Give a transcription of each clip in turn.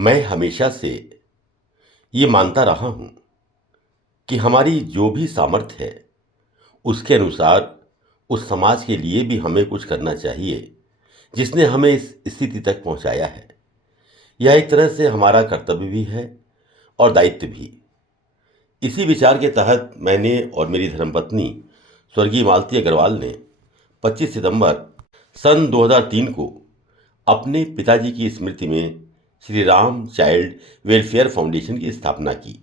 मैं हमेशा से ये मानता रहा हूँ कि हमारी जो भी सामर्थ्य है उसके अनुसार उस समाज के लिए भी हमें कुछ करना चाहिए जिसने हमें इस स्थिति तक पहुंचाया है। यह एक तरह से हमारा कर्तव्य भी है और दायित्व भी। इसी विचार के तहत मैंने और मेरी धर्मपत्नी स्वर्गीय मालती अग्रवाल ने 25 सितंबर सन 2003 को अपने पिताजी की स्मृति में Shri Ram child welfare foundation की स्थापना की।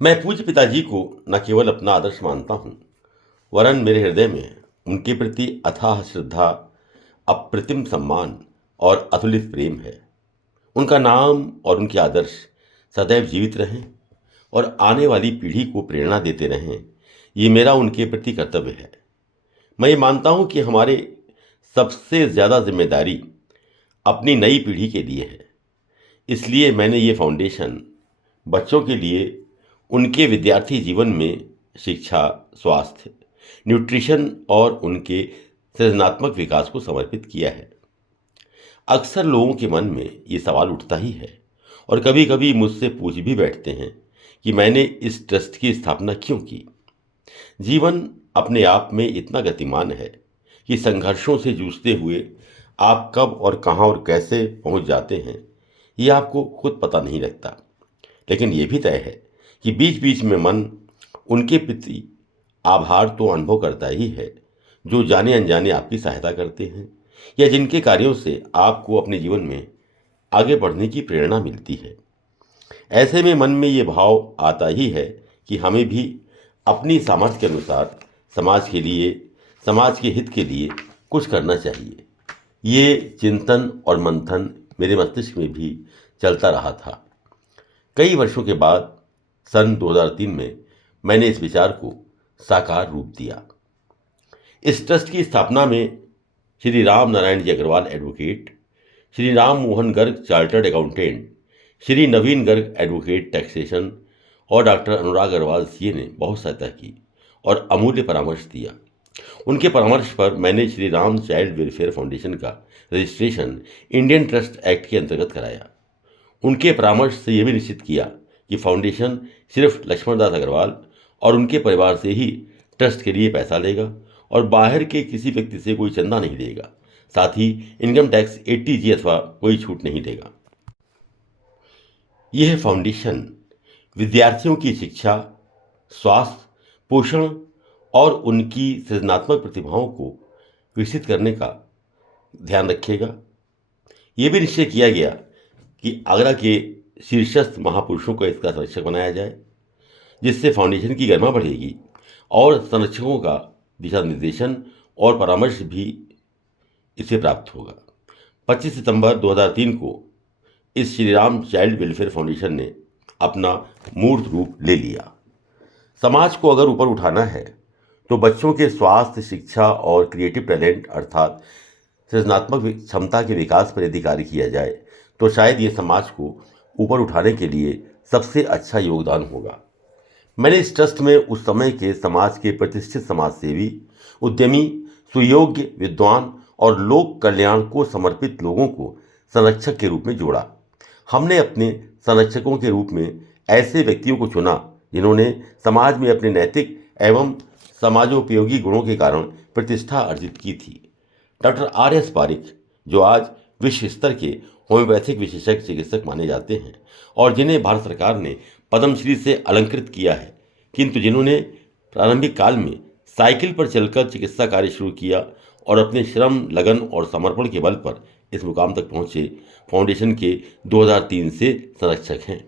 मैं पूज्य पिताजी को न केवल अपना आदर्श मानता हूँ, वरन मेरे हृदय में उनके प्रति अथाह श्रद्धा, अप्रतिम सम्मान और अतुलित प्रेम है। उनका नाम और उनके आदर्श सदैव जीवित रहें और आने वाली पीढ़ी को प्रेरणा देते रहें, ये मेरा उनके प्रति कर्तव्य है। मैं ये मानता हूँ कि हमारे सबसे ज़्यादा जिम्मेदारी अपनी नई पीढ़ी के लिए है। इसलिए मैंने ये फाउंडेशन बच्चों के लिए उनके विद्यार्थी जीवन में शिक्षा, स्वास्थ्य, न्यूट्रिशन और उनके सृजनात्मक विकास को समर्पित किया है। अक्सर लोगों के मन में ये सवाल उठता ही है और कभी कभी मुझसे पूछ भी बैठते हैं कि मैंने इस ट्रस्ट की स्थापना क्यों की। जीवन अपने आप में इतना गतिमान है कि संघर्षों से जूझते हुए आप कब और कहाँ और कैसे पहुँच जाते हैं ये आपको खुद पता नहीं लगता। लेकिन ये भी तय है कि बीच बीच में मन उनके प्रति आभार तो अनुभव करता ही है जो जाने अनजाने आपकी सहायता करते हैं या जिनके कार्यों से आपको अपने जीवन में आगे बढ़ने की प्रेरणा मिलती है। ऐसे में मन में ये भाव आता ही है कि हमें भी अपनी सामर्थ्य के अनुसार समाज के लिए, समाज के हित के लिए कुछ करना चाहिए। ये चिंतन और मंथन मेरे मस्तिष्क में भी चलता रहा था। कई वर्षों के बाद सन 2003 में मैंने इस विचार को साकार रूप दिया। इस ट्रस्ट की स्थापना में Shri Ram Narayan ji Agarwal advocate, Shri Ram Mohan Garg chartered accountant, Shri Naveen Garg advocate taxation और डॉक्टर अनुराग अग्रवाल सीए ने बहुत सहायता की और अमूल्य परामर्श दिया। उनके परामर्श पर मैंने Shri Ram child welfare foundation का रजिस्ट्रेशन इंडियन ट्रस्ट एक्ट के अंतर्गत कराया। उनके परामर्श से यह भी निश्चित किया कि फाउंडेशन सिर्फ लक्ष्मणदास अग्रवाल और उनके परिवार से ही ट्रस्ट के लिए पैसा लेगा और बाहर के किसी व्यक्ति से कोई चंदा नहीं देगा। साथ ही इनकम टैक्स 80G अथवा कोई छूट नहीं देगा। यह फाउंडेशन विद्यार्थियों की शिक्षा, स्वास्थ्य, पोषण और उनकी सृजनात्मक प्रतिभाओं को विकसित करने का ध्यान रखेगा। ये भी निश्चय किया गया कि आगरा के शीर्षस्थ महापुरुषों को इसका संरक्षक बनाया जाए, जिससे फाउंडेशन की गरिमा बढ़ेगी और संरक्षकों का दिशा निर्देशन और परामर्श भी इसे प्राप्त होगा। 25 सितंबर 2003 को इस Shri Ram child welfare foundation ने अपना मूर्त रूप ले लिया। समाज को अगर ऊपर उठाना है तो बच्चों के स्वास्थ्य, शिक्षा और क्रिएटिव टैलेंट अर्थात सृजनात्मक क्षमता के विकास पर यदि कार्य किया जाए तो शायद ये समाज को ऊपर उठाने के लिए सबसे अच्छा योगदान होगा। मैंने इस ट्रस्ट में उस समय के समाज के प्रतिष्ठित समाजसेवी, उद्यमी, सुयोग्य, विद्वान और लोक कल्याण को समर्पित लोगों को संरक्षक के रूप में जोड़ा। हमने अपने संरक्षकों के रूप में ऐसे व्यक्तियों को चुना जिन्होंने समाज में अपने नैतिक एवं समाजोपयोगी गुणों के कारण प्रतिष्ठा अर्जित की थी। डॉक्टर RS पारिक, जो आज विश्व स्तर के होम्योपैथिक विशेषज्ञ चिकित्सक माने जाते हैं और जिन्हें भारत सरकार ने पद्मश्री से अलंकृत किया है, किंतु जिन्होंने प्रारंभिक काल में साइकिल पर चलकर चिकित्सा कार्य शुरू किया और अपने श्रम, लगन और समर्पण के बल पर इस मुकाम तक पहुंचे, फाउंडेशन के 2003 से संरक्षक हैं।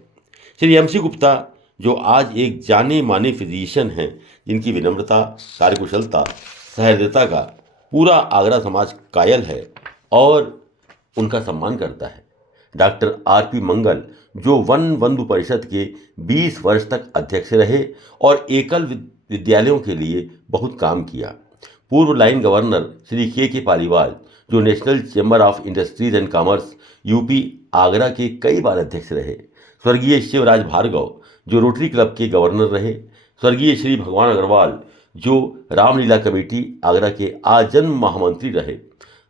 श्री MC गुप्ता, जो आज एक जाने माने फिजिशियन हैं, जिनकी विनम्रता, कार्यकुशलता, सहृदयता का पूरा आगरा समाज कायल है और उनका सम्मान करता है। डॉक्टर RP मंगल, जो वन बंधु परिषद के 20 वर्ष तक अध्यक्ष रहे और एकल विद्यालयों के लिए बहुत काम किया। पूर्व लाइन गवर्नर श्री के पालीवाल, जो national chamber of industries and commerce UP Agra के कई बार अध्यक्ष रहे। स्वर्गीय शिवराज भार्गव, जो रोटरी क्लब के गवर्नर रहे। स्वर्गीय श्री भगवान अग्रवाल, जो रामलीला कमेटी आगरा के आजन्म महामंत्री रहे।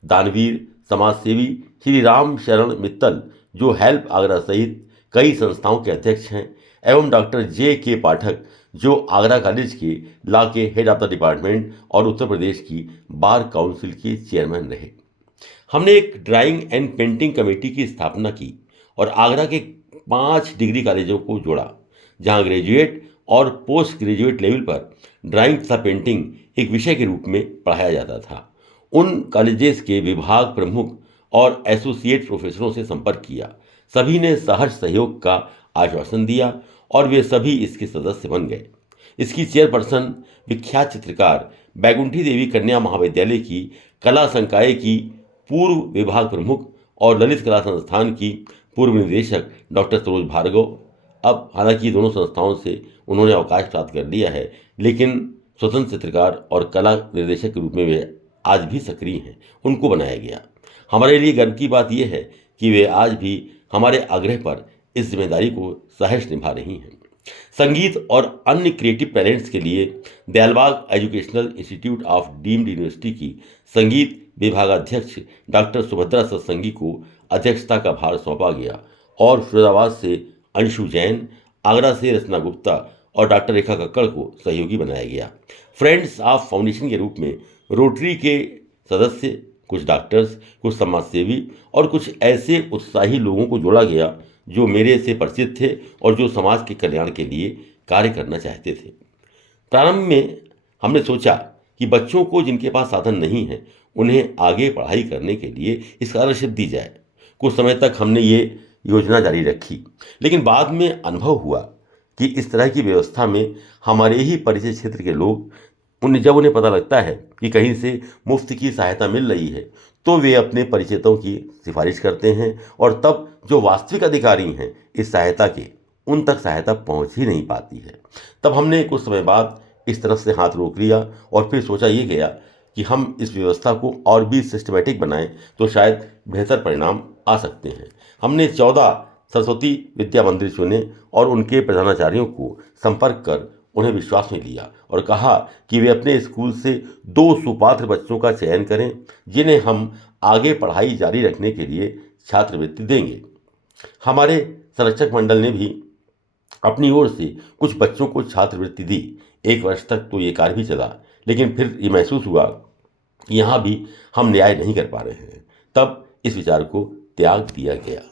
दानवीर समाजसेवी श्री राम शरण मित्तल, जो हेल्प आगरा सहित कई संस्थाओं के अध्यक्ष हैं, एवं डॉक्टर J.K. पाठक, जो आगरा कॉलेज के लॉ के हेड ऑफ द डिपार्टमेंट और उत्तर प्रदेश की बार काउंसिल के चेयरमैन रहे। हमने एक ड्राइंग एंड पेंटिंग कमेटी की स्थापना की और आगरा के 5 डिग्री कॉलेजों को जोड़ा, जहां ग्रेजुएट और पोस्ट ग्रेजुएट लेवल पर ड्राइंग तथा पेंटिंग एक विषय के रूप में पढ़ाया जाता था। उन कॉलेजेस के विभाग प्रमुख और एसोसिएट प्रोफेसरों से संपर्क किया। सभी ने सहर्ष सहयोग का आश्वासन दिया और वे सभी इसके सदस्य बन गए। इसकी चेयरपर्सन विख्यात चित्रकार बैकुंठी देवी कन्या महाविद्यालय की कला संकाय की पूर्व विभाग प्रमुख और ललित कला संस्थान की पूर्व निदेशक डॉक्टर सरोज भार्गव। अब हालांकि दोनों संस्थाओं से उन्होंने अवकाश प्राप्त कर लिया है, लेकिन स्वतंत्र चित्रकार और कला निर्देशक के रूप में वे आज भी सक्रिय हैं। उनको बनाया गया। हमारे लिए गर्व की बात यह है कि वे आज भी हमारे आग्रह पर इस जिम्मेदारी को सहर्ष निभा रही हैं। संगीत और अन्य क्रिएटिव टैलेंट्स के लिए Dayalbagh educational institute of deemed university की संगीत विभागाध्यक्ष डॉक्टर सुभद्रा सत्संगी को अध्यक्षता का भार सौंपा गया और फिरोजाबाद से अंशु जैन, आगरा से रचना गुप्ता और डॉक्टर रेखा कक्कड़ को सहयोगी बनाया गया। फ्रेंड्स ऑफ फाउंडेशन के रूप में रोटरी के सदस्य, कुछ डॉक्टर्स, कुछ समाजसेवी और कुछ ऐसे उत्साही लोगों को जोड़ा गया जो मेरे से परिचित थे और जो समाज के कल्याण के लिए कार्य करना चाहते थे। प्रारंभ में हमने सोचा कि बच्चों को जिनके पास साधन नहीं है उन्हें आगे पढ़ाई करने के लिए स्कॉलरशिप दी जाए। कुछ समय तक हमने ये योजना जारी रखी, लेकिन बाद में अनुभव हुआ कि इस तरह की व्यवस्था में हमारे ही परिचय क्षेत्र के लोग जब उन्हें पता लगता है कि कहीं से मुफ्त की सहायता मिल रही है तो वे अपने परिचितों की सिफारिश करते हैं और तब जो वास्तविक अधिकारी हैं इस सहायता के, उन तक सहायता पहुंच ही नहीं पाती है। तब हमने कुछ समय बाद इस तरफ से हाथ रोक लिया और फिर सोचा ये गया कि हम इस व्यवस्था को और भी सिस्टमेटिक बनाएं तो शायद बेहतर परिणाम आ सकते हैं। हमने 14 सरस्वती विद्या मंदिर चुने और उनके प्रधानाचार्यों को संपर्क कर उन्हें विश्वास में लिया और कहा कि वे अपने स्कूल से 2 सुपात्र बच्चों का चयन करें जिन्हें हम आगे पढ़ाई जारी रखने के लिए छात्रवृत्ति देंगे। हमारे संरक्षक मंडल ने भी अपनी ओर से कुछ बच्चों को छात्रवृत्ति दी। 1 वर्ष तक तो ये कार्य भी चला, लेकिन फिर ये महसूस हुआ कि यहाँ भी हम न्याय नहीं कर पा रहे हैं। तब इस विचार को त्याग दिया गया।